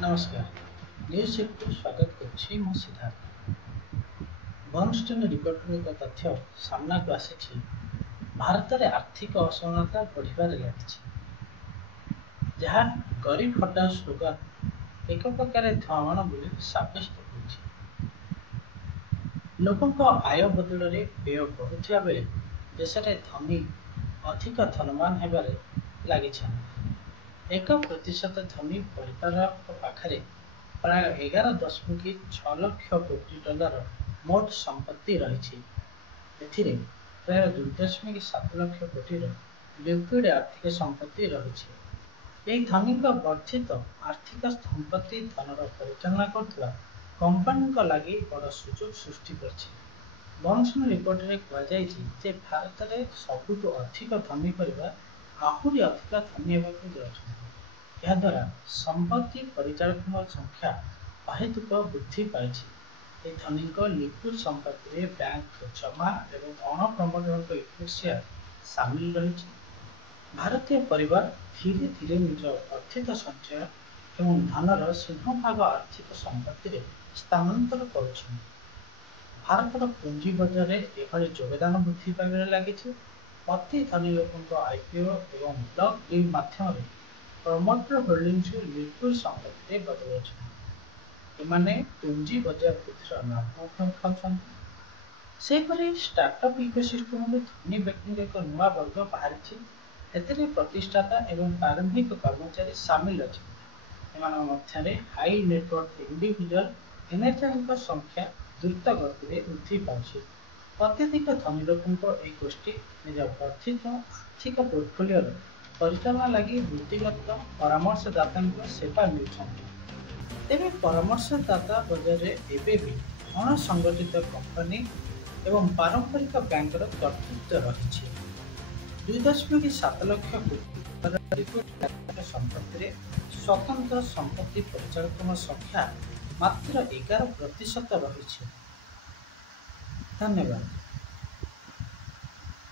नमस्कार न्यूज को स्वागत करुच्ची मु सिद्धार्थ। बर्नस्टीन रिपोर्टर एक तथ्य सामना को आसी भारत में आर्थिक असमानता बढ़िबार लगी जहाँ गरीब हटाओ स्लोगान एक प्रकार धूआं बोली साब्यस्त होती। लोकों आय बदल में व्यय बढ़ुवा बेले देश में धनी अधिक धनवान होबार लगी। 1% धनी परिवार पाखरे प्राय 11.6 लाख कोटी डॉलर मोट संपत्ति रही। प्राय 2.7 लाख कोटी लिक्विड आर्थिक संपत्ति रही। धनी वर्धित आर्थिक संपत्ति धनर परिचालना करुवा कंपनी लगी बड़ सुजोग सृष्टि कर। बर्नस्टीन रिपोर्ट में कहुई भारत में सबुठ अधिक धनी परिवार आहरी अधिक धनी होगा जाऊँगी। याद्वारा संपत्ति परिचालक संख्या अहेतुक वृद्धि पाई। धनी लिक्विड संपत्ति में बैंक जमा और अणप्रमोटरक इक्विटी सामिल रही। भारतीय परिवार धीरे धीरे निज अर्थित संचय और धनर सिंहभाग आर्थिक संपत्ति स्थानांतर कर। भारत पुंजी बजार में एभली योगदान वृद्धि पाइबार लगी। अति धनी लोकों आईपीओ और ब्लॉक डील माध्यम प्रमोटर होल्डिंग्स लिक्विड संपत्ति बदलाउछन्ति। पुंजी बजार वृद्धि लाभ उठाउछन्ति। सेहीपरि स्टार्टअप इकोसिस्टम में धनी व्यक्ति एक नुआ वर्ग बाहरी। एथिरे प्रतिष्ठाता एवं प्रारंभिक कर्मचारी सामिल अच्छे। हाई नेटवर्क इंडिविजुअल एनएचआई संख्या द्रुत गति में वृद्धि पाଉଛି। अत्यधिक धनी लोकों एक गोष्ठी निज वर्धित आर्थिक पोर्टफोलियो परिचालना लगी वृत्तिगत परामर्शदाता सेवा मिलुछन्ति। तेबे परामर्शदाता बाजार में एबे भी अणसंगठित कंपनी एवं पारंपरिक बैंकर कर्तृत्व रही। 2.7 लाख कोटी संपत्ति स्वतंत्र संपत्ति परिचालकों संख्या मात्र 11% रही। धन्यवाद।